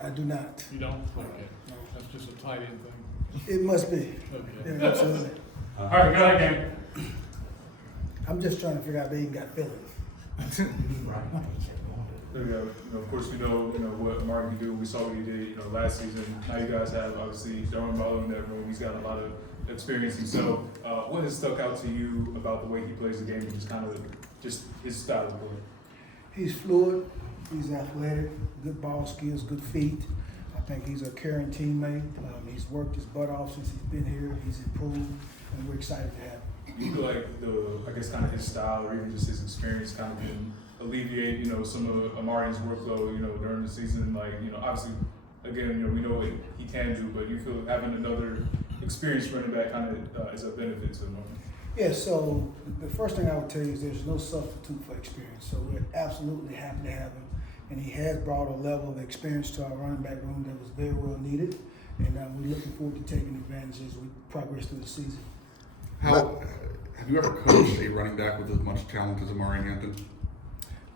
I do not. You don't? Okay. No. That's just a tight end thing. It must be. Okay. Yeah, absolutely. All right, go ahead, game. I'm just trying to figure out if they even got feelings. There we go. Of course, we know what Martin can do. We saw what he did, last season. Now you guys have obviously Darwin Butler in that room. He's got a lot of experience himself. What has stuck out to you about the way he plays the game and just his style of play? He's fluid. He's athletic. Good ball skills. Good feet. I think he's a caring teammate. He's worked his butt off since he's been here. He's improved, and we're excited to have him. Do you feel like kind of his style or even just his experience kind of can alleviate, some of Amarian's workload, during the season? Obviously, again, we know what he can do, but you feel having another experienced running back kind of is a benefit to him? Yeah, so the first thing I would tell you is there's no substitute for experience. So we're absolutely happy to have him. And he has brought a level of experience to our running back room that was very well needed. And we're looking forward to taking advantage as we progress through the season. Have you ever coached a running back with as much talent as Amari Hampton?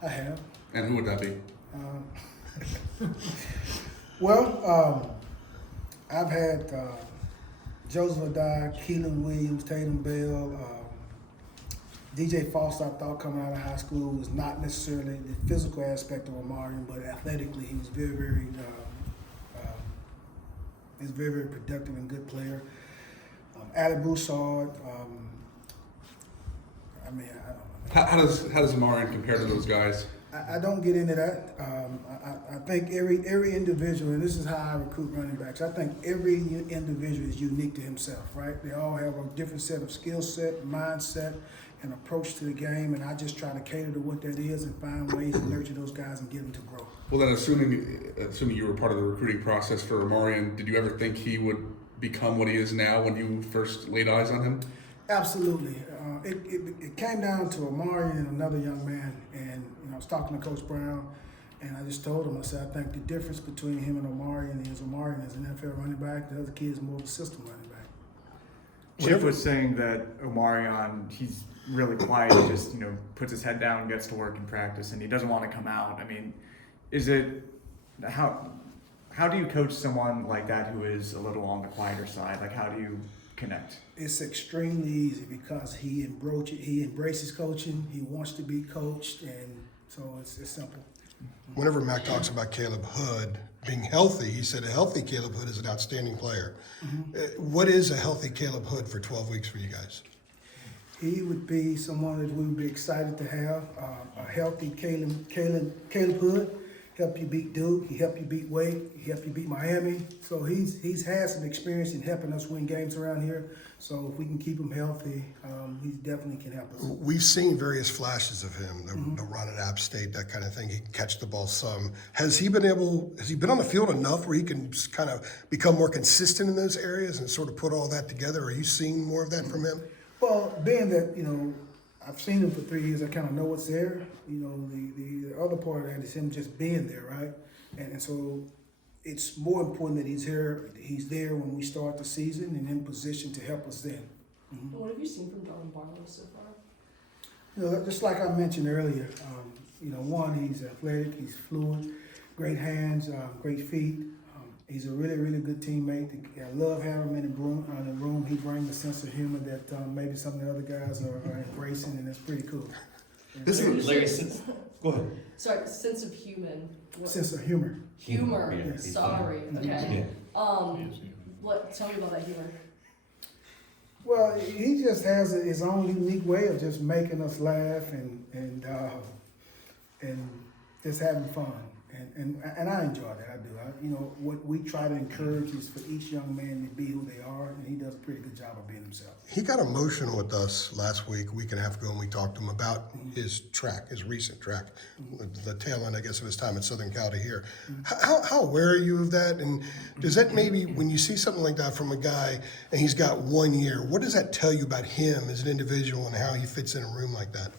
I have. And who would that be? I've had Joseph Adai, Keelan Williams, Tatum Bell, DJ Foster. I thought coming out of high school was not necessarily the physical aspect of Amarian, but athletically he was very productive and good player. Ali Broussard. How does Amarian compare to those guys? I don't get into that. I think every individual, and this is how I recruit running backs, I think every individual is unique to himself, right? They all have a different set of skill set, mindset, and approach to the game, and I just try to cater to what that is and find ways to nurture those guys and get them to grow. Well, then, assuming you were part of the recruiting process for Amarian, did you ever think he would become what he is now when you first laid eyes on him? Absolutely. It came down to Amarian and another young man, and I was talking to Coach Brown, and I just told him, I said, I think the difference between him and Amarian is Amarian is an NFL running back, the other kid is more of a system running back. Chip was saying that Omarion, he's really quiet, he just, puts his head down, gets to work in practice, and he doesn't want to come out. I mean, how do you coach someone like that who is a little on the quieter side? Like, how do you connect? It's extremely easy because he embraces coaching, he wants to be coached, and so it's simple. Whenever Mac talks about Caleb Hood being healthy, he said a healthy Caleb Hood is an outstanding player. Mm-hmm. What is a healthy Caleb Hood for 12 weeks for you guys? He would be someone that we would be excited to have. A healthy Caleb Hood, help you beat Duke, he helped you beat Wake, he helped you beat Miami. So he's had some experience in helping us win games around here. So if we can keep him healthy, he definitely can help us. We've seen various flashes of him, the run at App State, that kind of thing. He can catch the ball some. Has he been on the field enough where he can kind of become more consistent in those areas and sort of put all that together? Are you seeing more of that from him? Well, being that, I've seen him for 3 years, I kind of know what's there. The other part of that is him just being there, right? And so it's more important that he's there when we start the season and in position to help us then. Mm-hmm. What have you seen from Darwin Barlow so far? Just like I mentioned earlier, one, he's athletic, he's fluid, great hands, great feet. He's a really, really good teammate. I love having him in the room. He brings a sense of humor that maybe some of the other guys are embracing, and it's pretty cool. This is Larry. Go ahead. Sorry, sense of human. Sense of humor. Humor. Yeah. Sorry. Okay. Yeah. Tell me about that humor. Well, he just has his own unique way of just making us laugh and just having fun. And I enjoy that. I do. What we try to encourage is for each young man to be who they are, and he does a pretty good job of being himself. He got emotional with us last week, a week and a half ago, and we talked to him about his recent track, the tail end, I guess, of his time at Southern Cal to here. How aware are you of that? And does that maybe, when you see something like that from a guy and he's got 1 year, what does that tell you about him as an individual and how he fits in a room like that?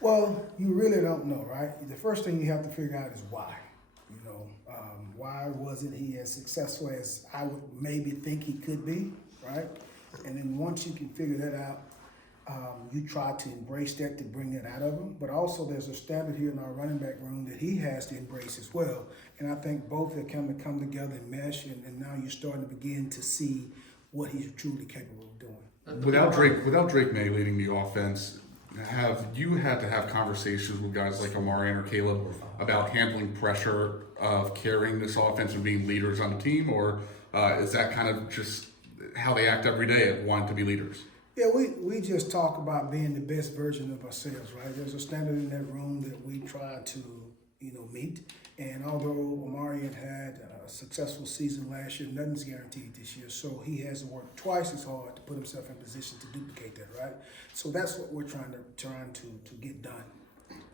Well, you really don't know, right? The first thing you have to figure out is why. Why wasn't he as successful as I would maybe think he could be, right? And then once you can figure that out, You try to embrace that to bring it out of him, but also there's a standard here in our running back room that he has to embrace as well. And I think both have come together and mesh, and now you're starting to begin to see what he's truly capable of doing. Without Drake May leading the offense, have you had to have conversations with guys like Omarion or Caleb about handling pressure of carrying this offense and being leaders on the team, or is that kind of just how they act every day at wanting to be leaders? Yeah, we just talk about being the best version of ourselves, right? There's a standard in that room that we try to, meet. And although Omarion had a successful season last year, nothing's guaranteed this year. So he has to work twice as hard to put himself in position to duplicate that, right? So that's what we're trying to get done.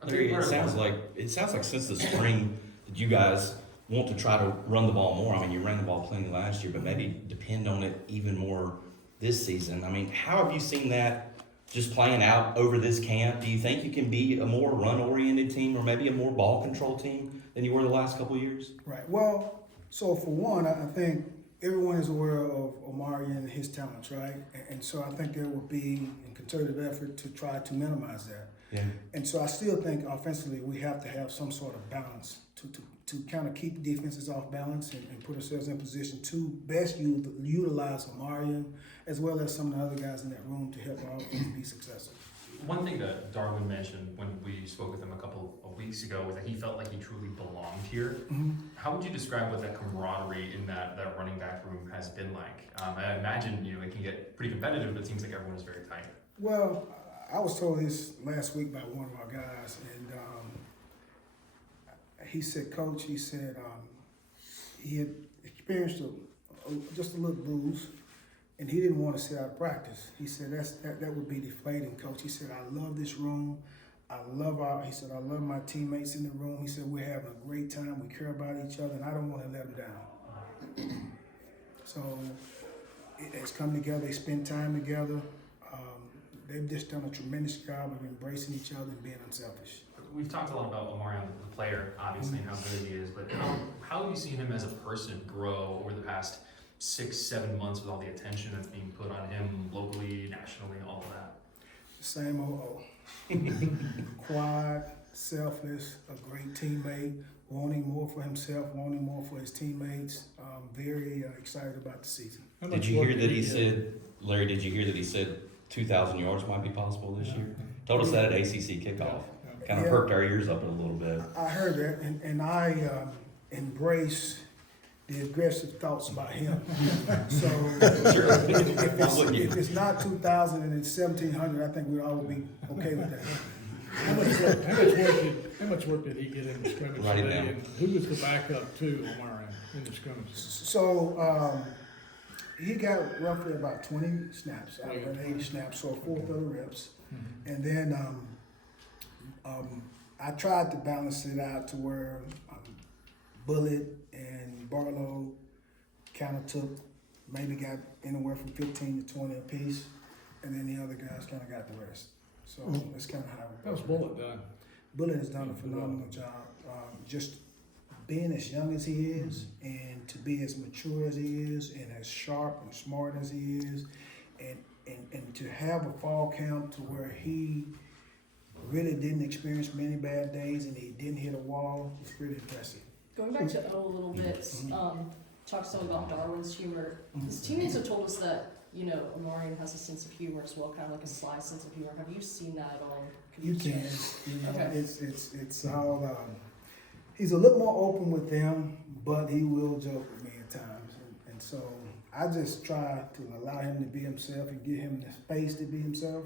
Larry, it sounds like since the spring that you guys want to try to run the ball more. I mean, you ran the ball plenty last year, but maybe depend on it even more this season. I mean, how have you seen that just playing out over this camp? Do you think you can be a more run-oriented team or maybe a more ball-control team than you were the last couple of years? Right. Well, so for one, I think everyone is aware of Omarion and his talents, right? And so I think there will be a concerted effort to try to minimize that. Yeah. And so I still think offensively we have to have some sort of balance to kind of keep defenses off balance and put ourselves in position to best utilize Omarion as well as some of the other guys in that room to help our offense be successful. One thing that Darwin mentioned when we spoke with him a couple of weeks ago was that he felt like he truly belonged here. Mm-hmm. How would you describe what that camaraderie in that running back room has been like? I imagine it can get pretty competitive, but it seems like everyone is very tight. Well, I was told this last week by one of our guys, and he said, Coach, he said he had experienced just a little bruise, and he didn't want to sit out of practice. He said that would be deflating, Coach. He said, I love this room. I love my teammates in the room. He said, we're having a great time. We care about each other, and I don't want to let them down. So it has come together. They spend time together. They've just done a tremendous job of embracing each other and being unselfish. We've talked a lot about Omarion, the player, obviously, and how good he is, but how have you seen him as a person grow over the past 6-7 months with all the attention that's being put on him locally, nationally, all of that? Same old. Quiet, selfless, a great teammate, wanting more for himself, wanting more for his teammates. Very excited about the season. Did you hear that he said, Larry, 2,000 yards might be possible this year? Told us that at ACC kickoff. Kind of perked our ears up a little bit. I heard that, and I embrace the aggressive thoughts about him. So if it's not 2,000 and it's 1,700, I think we'd all be okay with that. How much work did he get in the scrimmage Write it today? down. And who was the backup to Omarion in the scrimmage? So he got roughly about 20 snaps out of an 80 snaps, so a fourth of the reps. Mm-hmm. And then I tried to balance it out to where Bullet and Barlow kind of maybe got anywhere from 15 to 20 apiece, and then the other guys kind of got the rest. So that's kind of how it How's Bullet done? Bullet has done a phenomenal job, just being as young as he is, and to be as mature as he is, and as sharp and smart as he is, and to have a fall camp to where he really didn't experience many bad days and he didn't hit a wall, it's pretty impressive. Going back to O a little bit, talk some about Darwin's humor. His teammates have told us that, Omarion has a sense of humor as well, kind of like a sly sense of humor. Have you seen that at all? You can, Okay. it's all, he's a little more open with them, but he will joke with me at times. And so I just try to allow him to be himself and give him the space to be himself.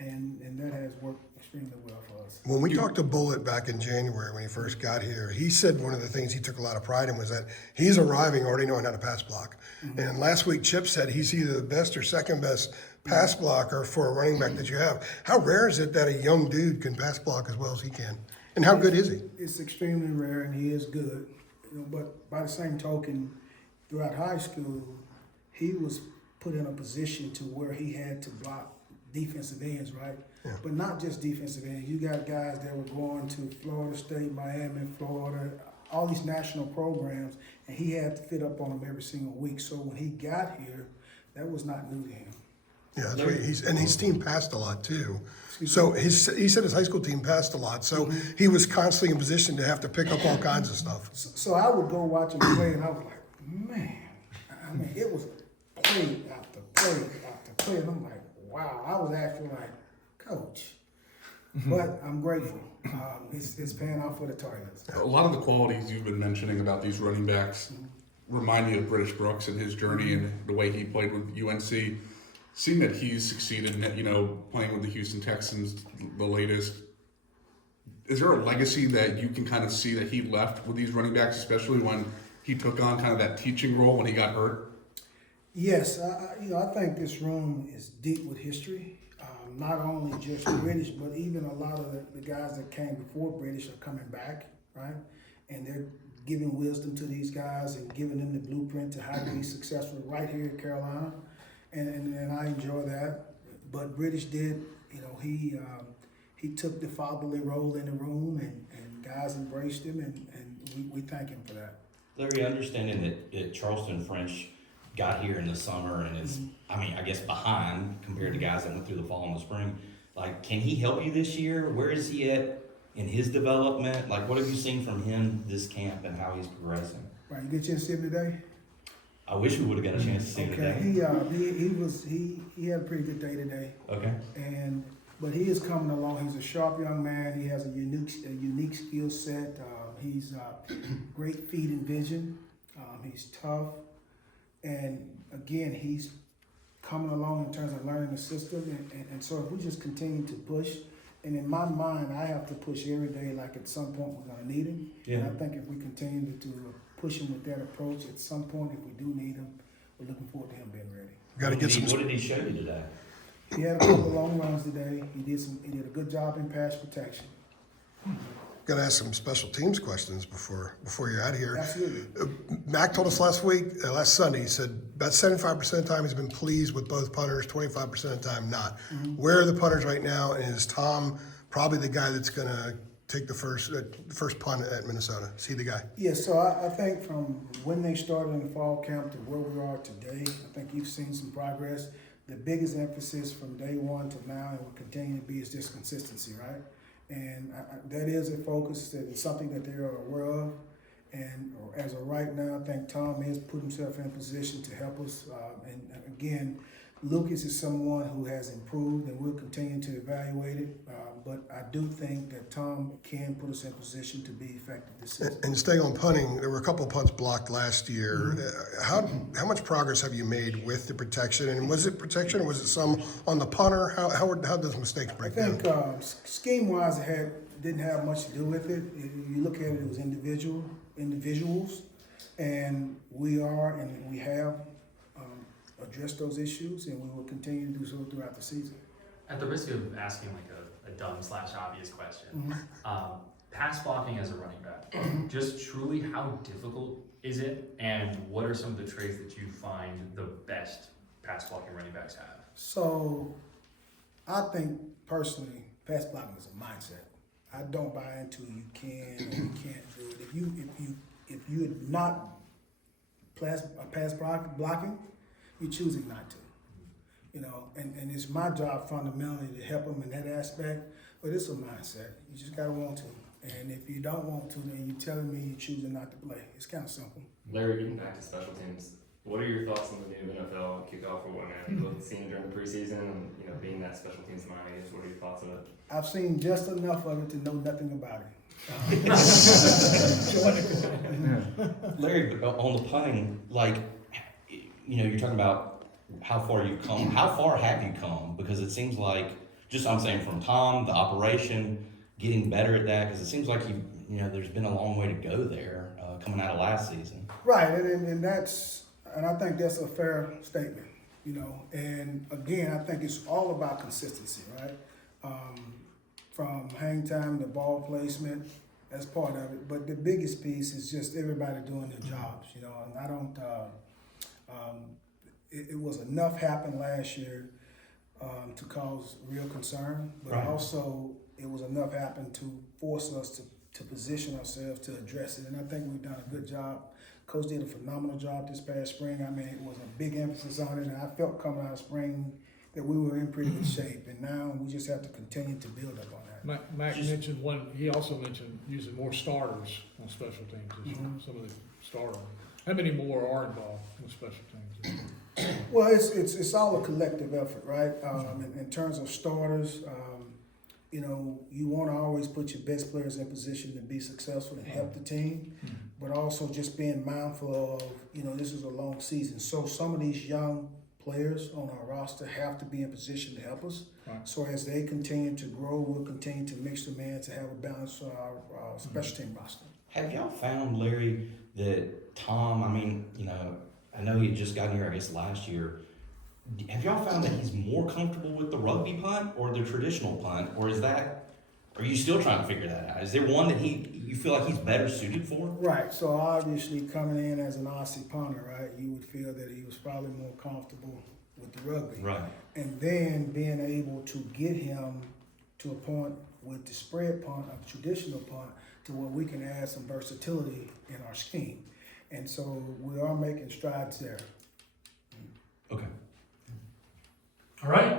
And that has worked extremely well for us. When we talked to Bullet back in January when he first got here, he said one of the things he took a lot of pride in was that he's arriving already knowing how to pass block. Mm-hmm. And last week Chip said he's either the best or second best pass blocker for a running back that you have. How rare is it that a young dude can pass block as well as he can? And how good is he? It's extremely rare, and he is good. But by the same token, throughout high school, he was put in a position to where he had to block defensive ends, right? Yeah. But not just defensive ends. You got guys that were going to Florida State, Miami, Florida, all these national programs, and he had to fit up on them every single week. So when he got here, that was not new to him. Yeah, that's what and his team passed a lot too. So he said his high school team passed a lot, so he was constantly in position to have to pick up all kinds of stuff. So I would go watch him play, and I was like, man, I mean, it was play after play after play, and I'm like, wow. I was actually like, coach, but I'm grateful. It's paying off for the Tigers. A lot of the qualities you've been mentioning about these running backs remind me of British Brooks and his journey and the way he played with UNC. Seeing that he's succeeded in, playing with the Houston Texans, the latest, is there a legacy that you can kind of see that he left with these running backs, especially when he took on kind of that teaching role when he got hurt? Yes, I think this room is deep with history. Not only just British, but even a lot of the guys that came before British are coming back, right? And they're giving wisdom to these guys and giving them the blueprint to how to be successful right here in Carolina. And I enjoy that. But British did, he took the fatherly role in the room, and guys embraced him, and we thank him for that. Larry, understanding that Charleston French got here in the summer and is, I guess behind compared to guys that went through the fall and the spring, like, can he help you this year? Where is he at in his development? Like, what have you seen from him this camp and how he's progressing? Right, you get a chance to see him today? I wish we would have got a chance to see him Okay, today. he had a pretty good day today. Okay. But he is coming along. He's a sharp young man. He has a unique skill set. He's great feet and vision. He's tough, and again, he's coming along in terms of learning the system. And so if we just continue to push, and in my mind, I have to push every day. Like at some point, we're gonna need him. Yeah. And I think if we continue to push him with that approach, at some point, if we do need him, we're looking forward to him being ready. Got to get some. What did he show you today? He had a couple of long runs today. He did a good job in pass protection. Got to ask some special teams questions before you're out of here. Absolutely. Mac told us last Sunday, he said about 75% of the time he's been pleased with both punters, 25% of the time not. Where are the punters right now? And is Tom probably the guy that's going to take the first punt at Minnesota? Is he the guy? Yes, so I think from when they started in the fall camp to where we are today, I think you've seen some progress. The biggest emphasis from day one to now and will continue to be is just consistency, right? And that is a focus, that is something that they are aware of. And as of right now, I think Tom has put himself in a position to help us. And again, Lucas is someone who has improved, and we'll continue to evaluate it. But I do think that Tom can put us in a position to be effective this season. And staying on punting, there were a couple of punts blocked last year. How much progress have you made with the protection? And was it protection, or was it some on the punter? How does mistakes break down? I think scheme-wise, it didn't have much to do with it. If you look at it, it was individuals, and we have addressed those issues, and we will continue to do so throughout the season. At the risk of asking like a dumb/obvious question, pass blocking as a running back, just truly how difficult is it, and what are some of the traits that you find the best pass blocking running backs have? So, I think personally, pass blocking is a mindset. I don't buy into you can or you can't do it. If you're not pass blocking, you're choosing not to. And it's my job fundamentally to help them in that aspect, but it's a mindset. You just gotta want to. And if you don't want to, then you're telling me you're choosing not to play. It's kind of simple. Larry, getting back to special teams, what are your thoughts on the new NFL kickoff or whatnot? You've seen it during the preseason, and being that special teams mind, what are your thoughts on it? I've seen just enough of it to know nothing about it. Larry, but on the punting, you're talking about how far you've come. How far have you come? Because it seems like, I'm saying from Tom, the operation, getting better at that, because it seems like there's been a long way to go there coming out of last season. Right, and I think that's a fair statement, and again, I think it's all about consistency, right? From hang time to ball placement, that's part of it, but the biggest piece is just everybody doing their jobs, and I don't, it was enough happened last year to cause real concern, but Right. also it was enough happened to force us to position ourselves to address it, and I think we've done a good job. Coach did a phenomenal job this past spring. I mean, it was a big emphasis on it, and I felt coming out of spring that we were in pretty good shape, and now we just have to continue to build up on that. Mac mentioned he also mentioned using more starters on special teams this year, some of the starters. How many more are involved in special teams? Well, it's all a collective effort, right? In terms of starters, you know, you want to always put your best players in position to be successful and help the team, but also just being mindful of, you know, this is a long season. So some of these young players on our roster have to be in position to help us. Right. So as they continue to grow, we'll continue to mix them in to have a balance on our special team roster. Have y'all found, Larry, that Tom, I mean, you know, I know he had just got here, I guess, last year. Have y'all found that he's more comfortable with the rugby punt or the traditional punt? Or are you still trying to figure that out? Is there one that you feel like he's better suited for? Right, so obviously coming in as an Aussie punter, right, you would feel that he was probably more comfortable with the rugby. Right. And then being able to get him to a point with the spread punt, a traditional punt, to where we can add some versatility in our scheme. And so we are making strides there. Okay. All right,